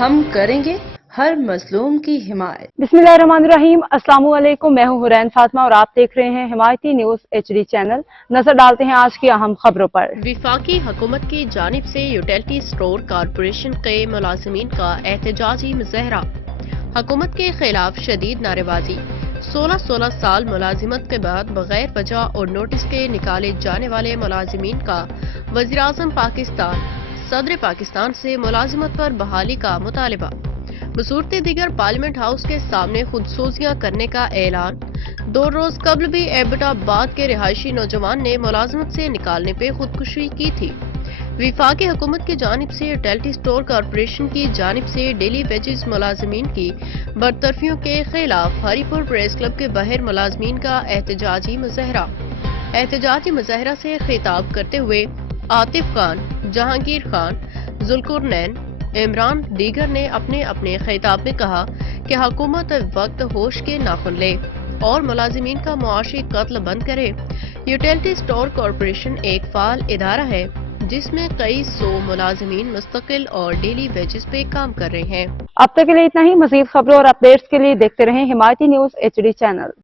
ہم کریں گے ہر مظلوم کی حمایت۔ بسم اللہ الرحمن الرحیم، السلام علیکم، میں ہوں حرین فاطمہ اور آپ دیکھ رہے ہیں حمایتی نیوز HD چینل۔ نظر ڈالتے ہیں آج کی اہم خبروں پر۔ وفاقی حکومت کی جانب سے یوٹیلٹی اسٹور کارپوریشن کے ملازمین کا احتجاجی مظاہرہ، حکومت کے خلاف شدید نعرے بازی۔ 16 سال ملازمت کے بعد بغیر وجہ اور نوٹس کے نکالے جانے والے ملازمین کا وزیراعظم پاکستان صدر پاکستان سے ملازمت پر بحالی کا مطالبہ۔ بصورت دیگر پارلیمنٹ ہاؤس کے سامنے خودسوزیاں کرنے کا اعلان۔ 2 روز قبل بھی ایبٹ آباد کے رہائشی نوجوان نے ملازمت سے نکالنے پہ خودکشی کی تھی۔ وفاقی حکومت کی جانب سے یوٹیلٹی اسٹور کارپوریشن کی جانب سے ڈیلی ویجز ملازمین کی برطرفیوں کے خلاف ہری پور پریس کلب کے باہر ملازمین کا احتجاجی مظاہرہ۔ احتجاجی مظاہرہ سے خطاب کرتے ہوئے عاطف خان، جہانگیر خان، ذوالقرنین، عمران دیگر نے اپنے خطاب میں کہا کہ حکومت وقت ہوش کے ناخن لے اور ملازمین کا معاشی قتل بند کرے۔ یوٹیلٹی اسٹور کارپوریشن ایک فعال ادارہ ہے جس میں کئی 100 ملازمین مستقل اور ڈیلی ویجز پہ کام کر رہے ہیں۔ اب تک کے لیے اتنا ہی۔ مزید خبروں اور اپڈیٹس کے لیے دیکھتے رہیں حمایتی نیوز HD چینل۔